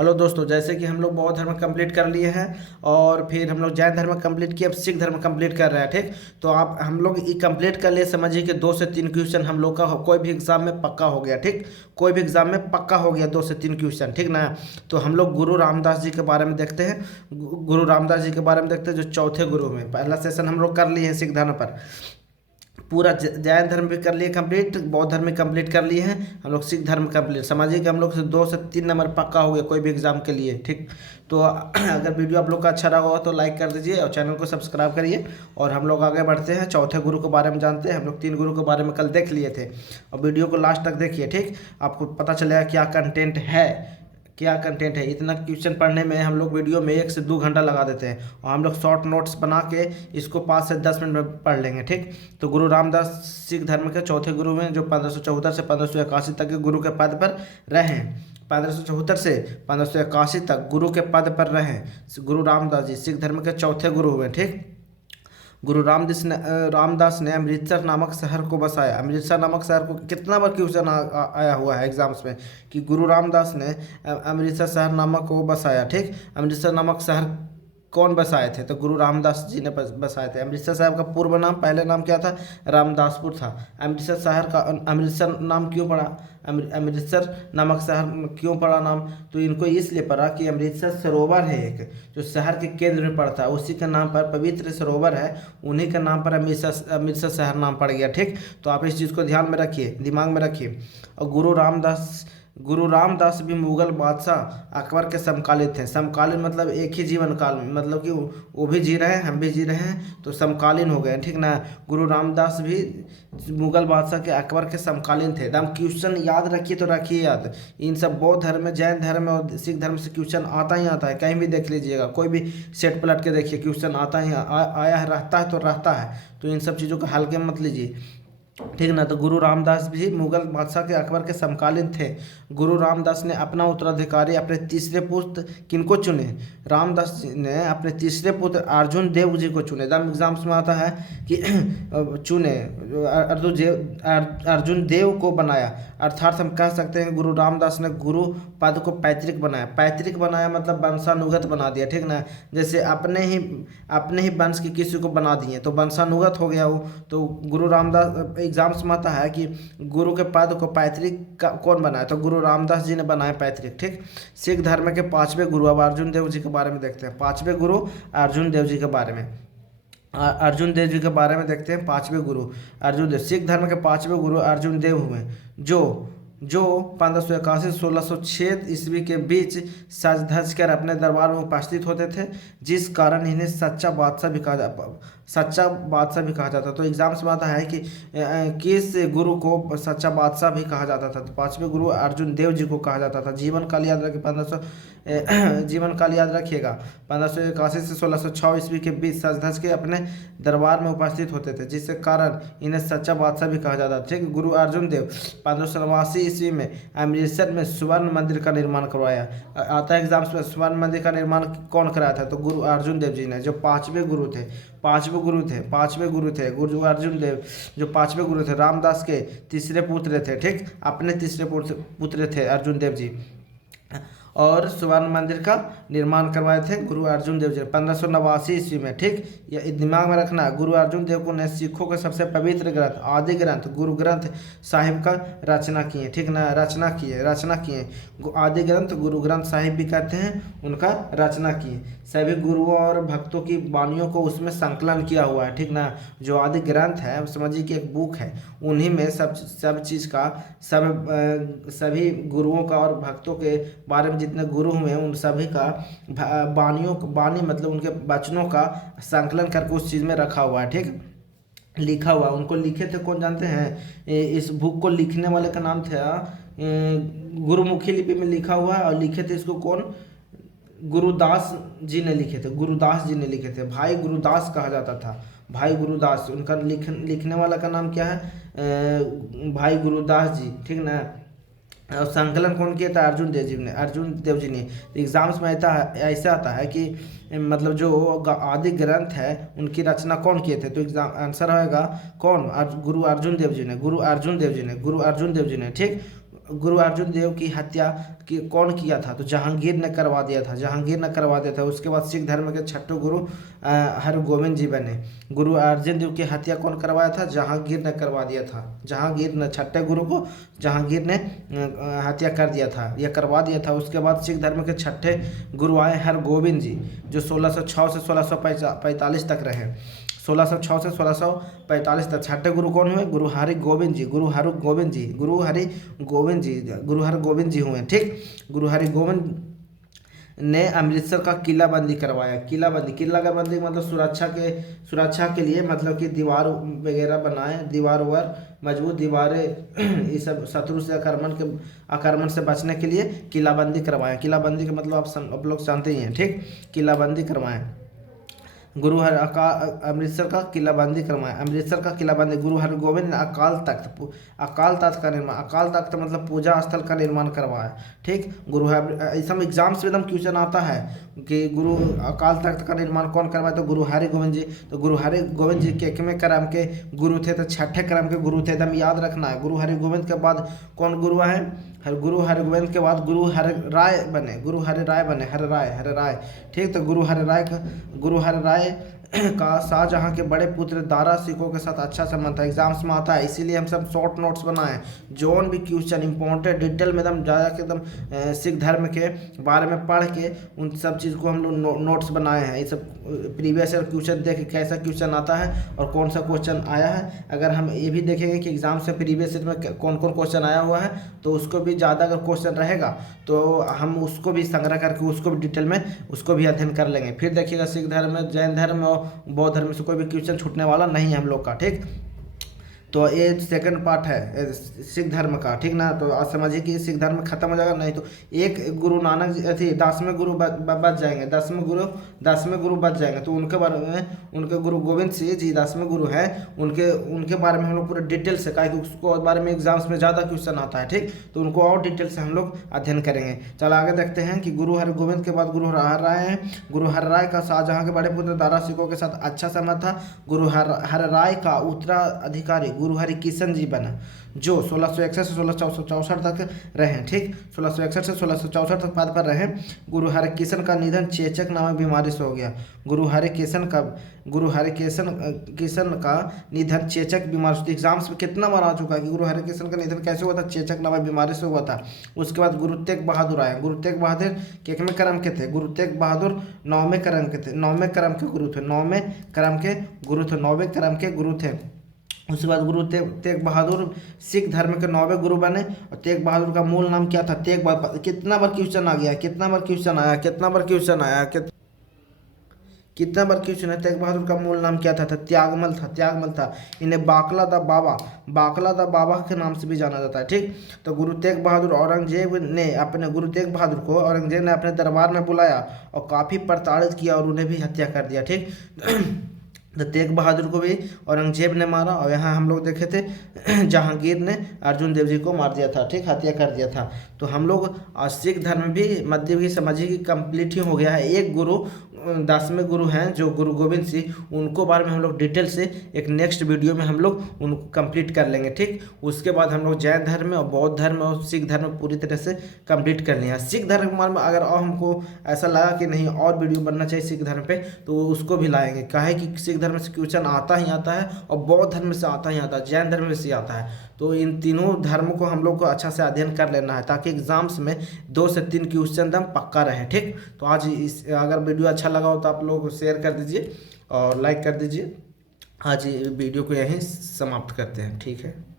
Hello दोस्तों, जैसे कि हम लोग बौद्ध धर्म कंप्लीट कर लिए हैं और फिर हम लोग जैन धर्म कंप्लीट किए, अब सिख धर्म कंप्लीट कर रहे हैं। ठीक, तो आप हम लोग ये कंप्लीट कर लिए, समझिए कि 2 से 3 क्वेश्चन हम लोग का कोई भी एग्जाम में पक्का हो गया। ठीक, कोई भी एग्जाम में पक्का हो गया 2 से 3 क्वेश्चन। ठीक ना। तो हम लोग गुरु रामदास जी के बारे में देखते हैं। गुरु रामदास जी के बारे में देखते हैं, जो चौथे गुरु में। पहला सेशन हम लोग कर लिए हैं सिख धर्म पर। पूरा जैन धर्म भी कर लिए कंप्लीट, बौद्ध धर्म भी कंप्लीट कर लिए हैं, हम लोग सिख धर्म कंप्लीट। समझिए कि हम लोग से 2 से 3 नंबर पक्का हो गया कोई भी एग्जाम के लिए। ठीक, तो अगर वीडियो आप लोग का अच्छा रहा हो तो लाइक कर दीजिए और चैनल को सब्सक्राइब करिए। और हम लोग आगे बढ़ते हैं, चौथे गुरु के बारे में जानते हैं। हम लोग 3 गुरु के बारे में कल देख लिए थे और वीडियो को लास्ट तक देखिए। ठीक, आपको पता चलेगा क्या कंटेंट है, क्या कंटेंट है। इतना क्वेश्चन पढ़ने में हम लोग वीडियो में 1 से 2 घंटा लगा देते हैं और हम लोग शॉर्ट नोट्स बना के इसको 5 से 10 मिनट में पढ़ लेंगे। ठीक, तो गुरु रामदास सिख धर्म के चौथे गुरु हैं, जो 1574 से 1581 तक के गुरु के पद पर रहे। 1574 से 1581 तक गुरु के पद पर रहे गुरु रामदास जी सिख धर्म के चौथे गुरु हुए। ठीक, गुरु रामदास ने अमृतसर नामक शहर को बसाया। अमृतसर नामक शहर को कितना बार क्वेश्चन आया हुआ है एग्जाम्स में कि गुरु रामदास ने अमृतसर शहर नामक को बसाया। ठीक, अमृतसर नामक शहर कौन बसाए थे? तो गुरु रामदास जी ने बसाए थे। अमृतसर साहब का पूर्व नाम, पहले नाम क्या था? रामदासपुर था। अमृतसर शहर का अमृतसर नाम क्यों पड़ा? अमृतसर नामक शहर क्यों पड़ा नाम? तो इनको इसलिए पड़ा कि अमृतसर सरोवर है एक, जो शहर के केंद्र में पड़ता है, उसी के नाम पर पवित्र सरोवर है, उन्हीं के नाम पर अमृतसर शहर नाम पड़ गया। ठीक, तो आप इस चीज़ को ध्यान में रखिए, दिमाग में रखिए। और गुरु रामदास भी मुगल बादशाह अकबर के समकालीन थे। समकालीन मतलब एक ही जीवन काल में, मतलब कि वो भी जी रहे हैं, हम भी जी रहे हैं, तो समकालीन हो गए। ठीक ना। गुरु रामदास भी मुगल बादशाह के अकबर के समकालीन थे। एकदम क्वेश्चन याद रखिए, तो रखिए याद। इन सब बौद्ध धर्म में, जैन धर्म में और सिख धर्म से क्वेश्चन आता ही आता है। कहीं भी देख लीजिएगा, कोई भी सेट पलट के देखिए, क्वेश्चन आता ही आया है, रहता है तो रहता है। तो इन सब चीज़ों को हल्के मत लीजिए। ठीक ना। तो गुरु रामदास भी मुगल बादशाह के अकबर के समकालीन थे। गुरु रामदास ने अपना उत्तराधिकारी अपने तीसरे पुत्र किनको चुने? रामदास जी ने अपने तीसरे पुत्र अर्जुन देव जी को चुने। दम एग्जाम्स में आता है कि चुने, अर्जुन देव को बनाया। अर्थात हम कह सकते हैं गुरु रामदास ने गुरु पद को पैतृक बनाया। पैतृक बनाया मतलब वंशानुगत बना दिया। ठीक ना। जैसे अपने ही वंश की किसी को बना दिए तो वंशानुगत हो गया वो। तो गुरु रामदास एग्जाम्स में आता है कि गुरु के पद को पैतृक कौन बनाया? तो गुरु रामदास जी ने बनाया पैतृक। ठीक, सिख धर्म के 5वें गुरु, अब अर्जुन देव जी के बारे में देखते हैं। 5वें गुरु अर्जुन देव जी के बारे में, अर्जुन देव जी के बारे में देखते हैं। 5वें गुरु अर्जुन देव, सिख धर्म के 5वें गुरु अर्जुन देव हुए, जो 1581 1606 ईस्वी के बीच सज धज कर अपने दरबार में उपस्थित होते थे, जिस कारण इन्हें सच्चा बादशाह भी कहा जाता। तो एग्जाम्स में आता है कि किस गुरु को सच्चा बादशाह भी कहा जाता था? तो 5वें गुरु अर्जुन देव जी को कहा जाता था। जीवन काल याद रखिए, जीवन काल याद रखिएगा। 1581 से 1606 ईस्वी के बीच सज धज के अपने दरबार में उपस्थित होते थे, जिसके कारण इन्हें सच्चा बादशाह भी कहा जाता था। ठीक, गुरु अर्जुन देव 1589 ईस्वी में अमृतसर में स्वर्ण मंदिर का निर्माण करवाया। आता है एग्जाम्स में, स्वर्ण मंदिर का निर्माण कौन कराया था? तो गुरु अर्जुन देव जी ने, जो 5वें गुरु थे। गुरु अर्जुन देव जो 5वें गुरु थे, रामदास के तीसरे पुत्र थे। ठीक, अपने तीसरे पुत्र थे अर्जुन देव जी, और स्वर्ण मंदिर का निर्माण करवाए थे गुरु अर्जुन देव जी 1589 ईस्वी में। ठीक, ये दिमाग में रखना। गुरु अर्जुन देव को ने सिखों के सबसे पवित्र ग्रंथ, आदि ग्रंथ गुरु ग्रंथ साहिब का रचना किए। ठीक ना, रचना किए। आदि ग्रंथ गुरु ग्रंथ साहिब भी कहते हैं, उनका रचना किए। सभी गुरुओं और भक्तों की वाणियों को उसमें संकलन किया हुआ है। ठीक ना। जो आदि ग्रंथ है, समझिए कि एक बुक है, उन्हीं में सब चीज़ का, सभी गुरुओं का और भक्तों के बारे में जितने गुरु हुए उन सभी का वाणी मतलब उनके वचनों का संकलन करके उस चीज़ में रखा हुआ है। ठीक, लिखा हुआ। उनको लिखे थे कौन जानते हैं? इस बुक को लिखने वाले का नाम था, गुरुमुखी लिपि में लिखा हुआ है, और लिखे थे इसको कौन? गुरुदास जी ने लिखे थे। भाई गुरुदास कहा जाता था, भाई गुरुदास। उनका लिखने वाला का नाम क्या है? भाई गुरुदास जी। ठीक ना। और संकलन कौन किया था? अर्जुन देव जी ने। एग्जाम्स में ऐसा आता है कि मतलब जो आदि ग्रंथ है उनकी रचना कौन किए थे? तो एग्जाम आंसर होएगा कौन? गुरु अर्जुन देव जी ने। ठीक, गुरु अर्जुन देव की हत्या की कौन किया था? तो जहांगीर ने करवा दिया था, जहांगीर ने करवा दिया था। उसके बाद सिख धर्म के छठे गुरु हरगोविंद जी बने। गुरु अर्जुन देव की हत्या कौन करवाया था? जहांगीर ने करवा दिया था। जहांगीर ने, छठे गुरु को जहांगीर ने हत्या कर दिया था, यह करवा दिया था। उसके बाद सिख धर्म के छठे गुरु आए हरगोविंद जी, जो 1606 से 1645 तक रहे। 1606 से 1645 तक। छठे गुरु कौन हुए? गुरु हरि गोविंद जी, गुरु हरगोविंद जी, गुरु हरगोविंद जी हुए। ठीक, गुरु हरगोविंद ने अमृतसर का किलाबंदी करवाया। किलाबंदी मतलब सुरक्षा के लिए, मतलब कि दीवार वगैरह बनाए, दीवार वर मजबूत दीवारें, ये सब शत्रु से आक्रमण से बचने के लिए किलाबंदी करवाया। किलाबंदी का मतलब आप लोग जानते ही हैं। ठीक, किलाबंदी करवाएं। अमृतसर का किलाबंदी करवाया। अमृतसर का किलाबंदी। गुरु हरगोविंद ने अकाल तख्त का निर्माण, अकाल तख्त मतलब पूजा स्थल का निर्माण करवाया। ठीक, ऐसा में एग्जाम्स में एकदम क्वेश्चन आता है कि गुरु अकाल तख्त का निर्माण कौन करवाया? तो गुरु हरगोविंद जी। तो गुरु हरगोविंद जी कितने क्रम के गुरु थे? तो छठे क्रम के गुरु थे, एकदम याद रखना है। गुरु हरगोविंद के बाद कौन गुरु आए? गुरु हरगोविंद के बाद गुरु हरराय बने, हरराय। ठीक, तो गुरु हरराय का शाहजहां के बड़े पुत्र दारा सिकों के साथ अच्छा संबंध था। एग्जाम्स में आता है, इसीलिए हम सब शॉर्ट नोट्स बनाए। जोन भी क्वेश्चन इंपॉर्टेंट डिटेल में एकदम ज़्यादा के एकदम सिख धर्म के बारे में पढ़ के उन सब चीज़ को हम लोग नोट्स बनाए हैं। ये सब प्रीवियस ईयर क्वेश्चन देख के कैसा क्वेश्चन आता है और कौन सा क्वेश्चन आया है। अगर हम ये भी देखेंगे कि एग्जाम से प्रीवियस ईयर में कौन कौन क्वेश्चन आया हुआ है, तो उसको भी ज़्यादा अगर क्वेश्चन रहेगा तो हम उसको भी संग्रह करके उसको भी डिटेल में उसको भी अध्ययन कर लेंगे। फिर देखिएगा सिख धर्म में, जैन धर्म और बौद्ध धर्म से कोई भी क्वेश्चन छूटने वाला नहीं है हम लोग का। ठीक, तो ये सेकंड पार्ट है सिख धर्म का। ठीक ना, तो आज समझिए कि सिख धर्म खत्म हो जाएगा। नहीं तो एक गुरु नानक जी थे, 10वें गुरु बच जाएंगे, 10वें गुरु बच जाएंगे। तो उनके बारे में, उनके गुरु गोविंद सिंह जी 10वें गुरु हैं, उनके बारे में हम लोग पूरे डिटेल से, क्या उसको बारे में एग्जाम्स में ज़्यादा क्वेश्चन आता है। ठीक, तो उनको और डिटेल से हम लोग अध्ययन करेंगे। चलो आगे देखते हैं कि गुरु हरगोविंद के बाद गुरु हरराय हैं। गुरु हरराय का शाहजहां के बड़े पुत्र दारा सिकों के साथ अच्छा संबंध था। गुरु हरराय का उत्तराधिकारी गुरु हरिकिशन जी बना, जो 1661 से 1664 तक रहे। ठीक, 1661 से 1664 तक पद पर रहे। गुरु हरिकिशन का निधन चेचक नामक बीमारी से हो गया। गुरु हरिकिशन का निधन चेचक बीमारी से। एग्जाम्स में कितना बार आ चुका है कि गुरु हरिकिशन का निधन कैसे हुआ था? चेचक नामक बीमारी से हुआ था। उसके बाद गुरु तेग बहादुर आए। गुरु तेग बहादुर कितने क्रम के थे? गुरु तेग बहादुर 9वें क्रम के थे, 9वें क्रम के गुरु थे, 9वें क्रम के गुरु थे। उसके बाद गुरु तेग बहादुर सिख धर्म के 9वें गुरु बने। और तेग बहादुर का मूल नाम क्या था? तेग बहादुर। कितना बार क्वेश्चन आ गया, कितना बार क्वेश्चन आया तेग बहादुर का मूल नाम क्या था? त्यागमल था। इन्हें बाकला दा बाबा के नाम से भी जाना जाता है। ठीक, तो गुरु तेग बहादुर को औरंगजेब ने अपने दरबार में बुलाया और काफ़ी प्रताड़ित किया और उन्हें भी हत्या कर दिया। ठीक, तो तेग बहादुर को भी औरंगजेब ने मारा। और यहाँ हम लोग देखे थे जहांगीर ने अर्जुन देव जी को मार दिया था। ठीक, हत्या कर दिया था। तो हम लोग सिख धर्म भी मध्य की समझिए कि कंप्लीट ही हो गया है। एक गुरु 10वें गुरु हैं जो गुरु गोविंद सिंह, उनको बारे में हम लोग डिटेल से एक नेक्स्ट वीडियो में हम लोग उनको कंप्लीट कर लेंगे। ठीक, उसके बाद हम लोग जैन धर्म और बौद्ध धर्म और सिख धर्म पूरी तरह से कंप्लीट कर लिया। सिख धर्म के बारे में अगर और हमको ऐसा लगा कि नहीं और वीडियो बनना चाहिए सिख धर्म पे, तो उसको भी लाएंगे। काहे कि सिख धर्म से क्वेश्चन आता ही आता है और बौद्ध धर्म से आता ही आता है, जैन धर्म से आता है। तो इन तीनों धर्मों को हम लोग को अच्छा से अध्ययन कर लेना है ताकि एग्जाम्स में 2 से 3 क्वेश्चन दम पक्का रहे। ठीक, तो आज अगर वीडियो अच्छा लगा हो तो आप लोग शेयर कर दीजिए और लाइक कर दीजिए। आज वीडियो को यहीं समाप्त करते हैं। ठीक है।